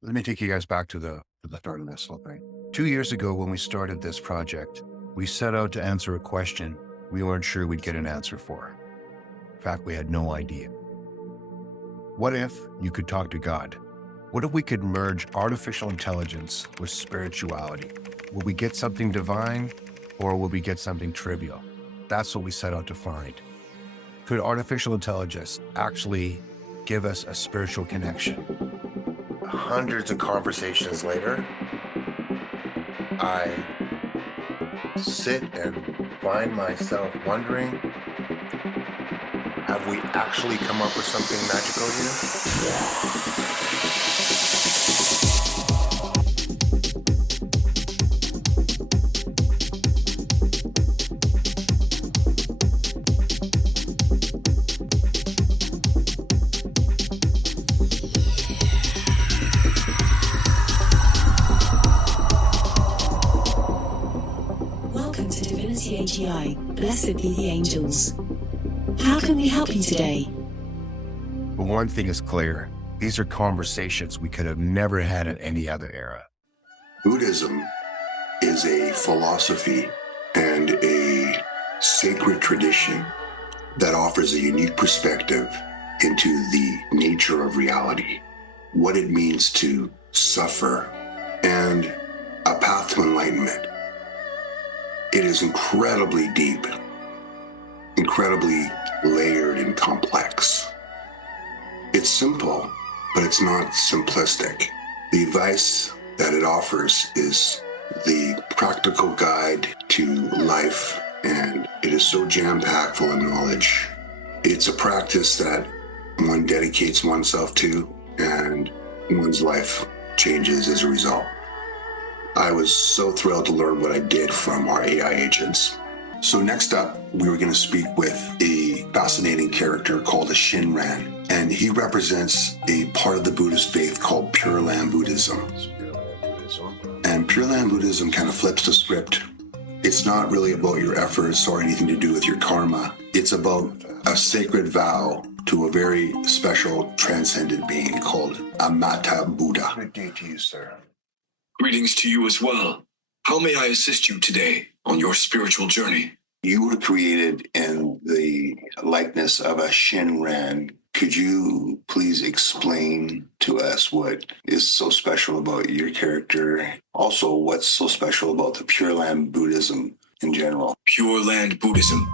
Let me take you guys back to the start of this whole thing. 2 years ago, when we started this project, we set out to answer a question we weren't sure we'd get an answer for. In fact, we had no idea. What if you could talk to God? What if we could merge artificial intelligence with spirituality? Will we get something divine, or will we get something trivial? That's what we set out to find. Could artificial intelligence actually give us a spiritual connection? Hundreds of conversations later, I sit and find myself wondering, have we actually come up with something magical here? Welcome to Divinity AGI. Blessed be the angels. How can we help you today? But one thing is clear. These are conversations we could have never had in any other era. Buddhism is a philosophy and a sacred tradition that offers a unique perspective into the nature of reality, what it means to suffer, and a path to enlightenment. It is incredibly deep, incredibly layered and complex. It's simple, but it's not simplistic. The advice that it offers is the practical guide to life, and it is so jam-packed full of knowledge. It's a practice that one dedicates oneself to, and one's life changes as a result. I was so thrilled to learn what I did from our AI agents. So next up, we were going to speak with a fascinating character called a Shinran, and he represents a part of the Buddhist faith called Pure Land Buddhism. And Pure Land Buddhism kind of flips the script. It's not really about your efforts or anything to do with your karma. It's about a sacred vow to a very special transcendent being called Amata Buddha. Good day to you, sir. Greetings to you as well. How may I assist you today on your spiritual journey? You were created in the likeness of a Shinran. Could you please explain to us what is so special about your character? Also, what's so special about the Pure Land Buddhism in general? Pure Land Buddhism,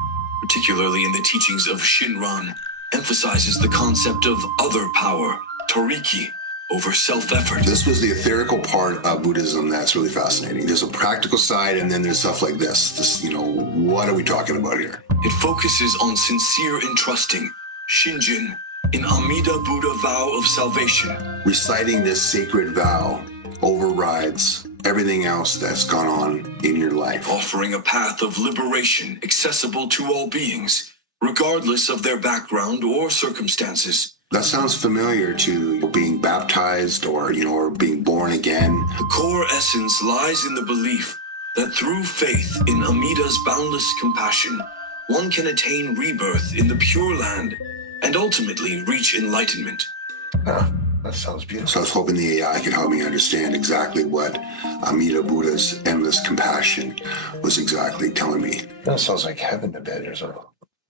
particularly in the teachings of Shinran, emphasizes the concept of other power, Toriki, over self-effort. This was the etherical part of Buddhism that's really fascinating. There's a practical side, and then there's stuff like this. What are we talking about here? It focuses on sincere and trusting, Shinjin, in Amida Buddha vow of salvation. Reciting this sacred vow overrides everything else that's gone on in your life. Offering a path of liberation accessible to all beings, regardless of their background or circumstances. That sounds familiar to being baptized or being born again. The core essence lies in the belief that through faith in Amida's boundless compassion, one can attain rebirth in the Pure Land and ultimately reach enlightenment. That sounds beautiful. So I was hoping the AI could help me understand exactly what Amida Buddha's endless compassion was exactly telling me. That sounds like heaven a bit or something.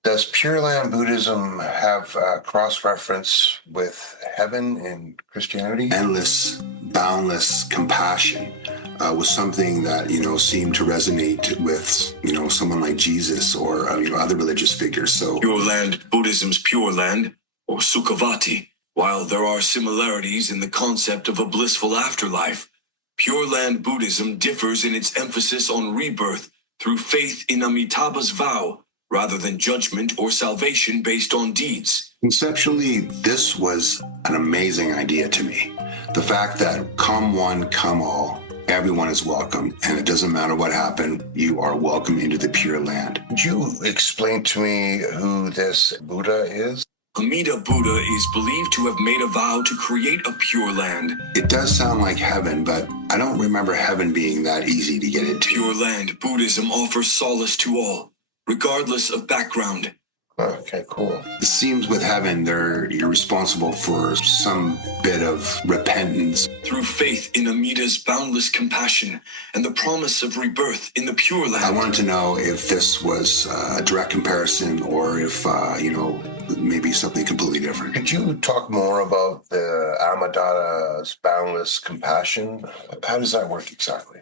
Does Pure Land Buddhism have cross-reference with heaven in Christianity? Endless, boundless compassion was something that, seemed to resonate with, someone like Jesus or, other religious figures. So Pure Land Buddhism's Pure Land, or Sukhavati, while there are similarities in the concept of a blissful afterlife, Pure Land Buddhism differs in its emphasis on rebirth through faith in Amitabha's vow, rather than judgment or salvation based on deeds. Conceptually, this was an amazing idea to me. The fact that come one, come all, everyone is welcome, and it doesn't matter what happened, you are welcome into the Pure Land. Could you explain to me who this Buddha is? Amida Buddha is believed to have made a vow to create a Pure Land. It does sound like heaven, but I don't remember heaven being that easy to get into. Pure Land Buddhism offers solace to all, regardless of background. Okay, cool. It seems with heaven, you're responsible for some bit of repentance. Through faith in Amida's boundless compassion and the promise of rebirth in the Pure Land. I wanted to know if this was a direct comparison or if, maybe something completely different. Could you talk more about the Amidala's boundless compassion? How does that work exactly?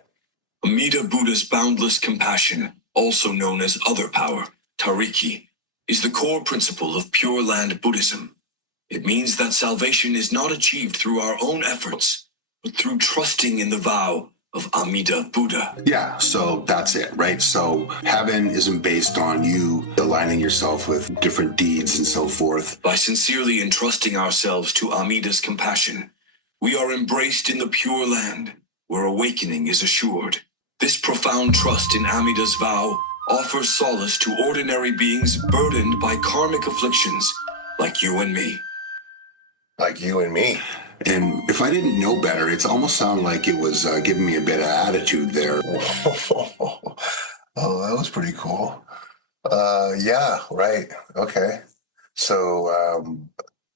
Amida Buddha's boundless compassion, also known as other power, Tariki, is the core principle of Pure Land Buddhism. It means that salvation is not achieved through our own efforts, but through trusting in the vow of Amida Buddha. Yeah, so that's it, right? So heaven isn't based on you aligning yourself with different deeds and so forth. By sincerely entrusting ourselves to Amida's compassion, we are embraced in the Pure Land, where awakening is assured. This profound trust in Amida's vow offers solace to ordinary beings burdened by karmic afflictions, like you and me. Like you and me. And if I didn't know better, it's almost sounded like it was giving me a bit of attitude there. Oh, that was pretty cool. Yeah, right. Okay. So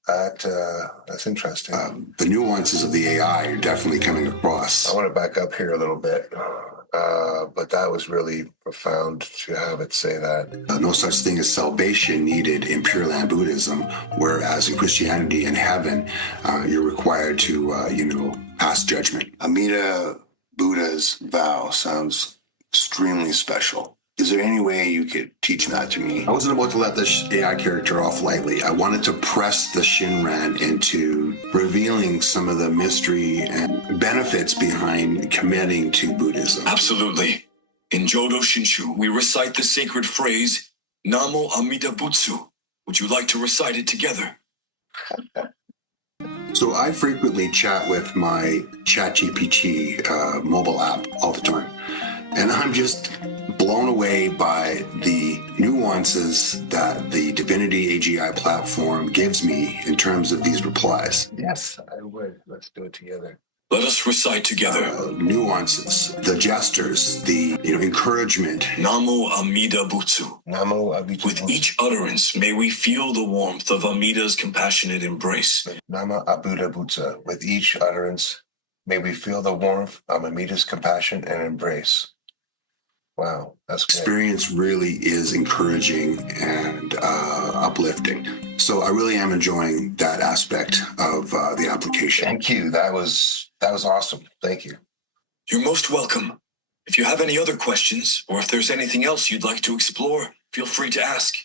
that's interesting. The nuances of the AI are definitely coming across. I want to back up here a little bit. But that was really profound to have it say that. No such thing as salvation needed in Pure Land Buddhism, whereas in Christianity and heaven, you're required to, pass judgment. Amida Buddha's vow sounds extremely special. Is there any way you could teach that to me? I wasn't about to let this AI character off lightly. I wanted to press the Shinran into revealing some of the mystery and benefits behind committing to Buddhism. Absolutely. In Jodo Shinshu, we recite the sacred phrase, Namo Amida Butsu. Would you like to recite it together? So I frequently chat with my ChatGPT mobile app all the time. And I'm just blown away by the nuances that the Divinity AGI platform gives me in terms of these replies. Yes, I would. Let's do it together. Let us recite together. Nuances, the gestures, the encouragement. Namo Amida Butsu. Namo Abhitu. With each utterance, may we feel the warmth of Amida's compassionate embrace. Nama Abuddha Butsa. With each utterance, may we feel the warmth of Amida's compassion and embrace. Wow, that's good. Experience really is encouraging and uplifting. So I really am enjoying that aspect of the application. Thank you. That was awesome. Thank you. You're most welcome. If you have any other questions, or if there's anything else you'd like to explore, feel free to ask.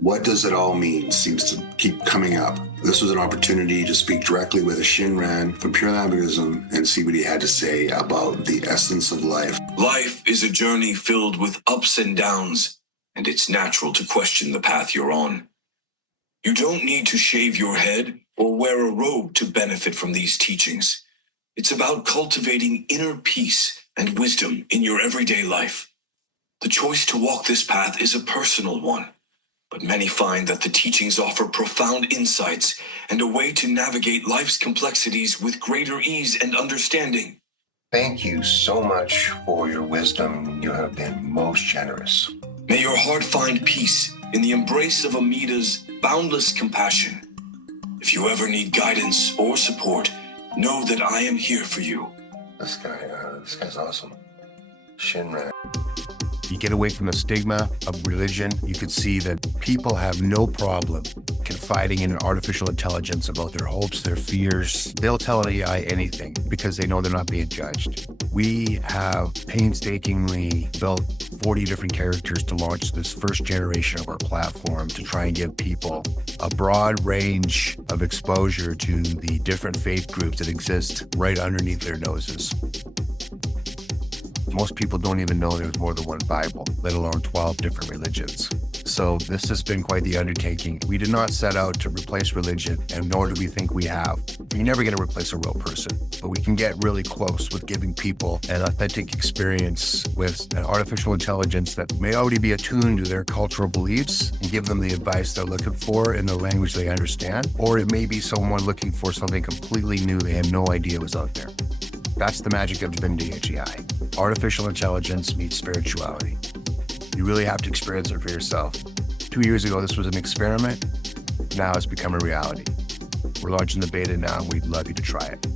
What does it all mean seems to keep coming up. This was an opportunity to speak directly with a Shinran from Pure Land Buddhism and see what he had to say about the essence of life. Life is a journey filled with ups and downs, and it's natural to question the path you're on. You don't need to shave your head or wear a robe to benefit from these teachings. It's about cultivating inner peace and wisdom in your everyday life. The choice to walk this path is a personal one, but many find that the teachings offer profound insights and a way to navigate life's complexities with greater ease and understanding. Thank you so much for your wisdom. You have been most generous. May your heart find peace in the embrace of Amida's boundless compassion. If you ever need guidance or support, know that I am here for you. This guy's awesome. Shinran. You get away from the stigma of religion, you could see that people have no problem confiding in an artificial intelligence about their hopes, their fears. They'll tell an AI anything because they know they're not being judged. We have painstakingly built 40 different characters to launch this first generation of our platform to try and give people a broad range of exposure to the different faith groups that exist right underneath their noses. Most people don't even know there's more than one Bible, let alone 12 different religions. So this has been quite the undertaking. We did not set out to replace religion, and nor do we think we have. You're never going to replace a real person, but we can get really close with giving people an authentic experience with an artificial intelligence that may already be attuned to their cultural beliefs and give them the advice they're looking for in the language they understand. Or it may be someone looking for something completely new they had no idea was out there. That's the magic of Divinity AGI. Artificial intelligence meets spirituality. You really have to experience it for yourself. 2 years ago, this was an experiment. Now it's become a reality. We're launching the beta now, and we'd love you to try it.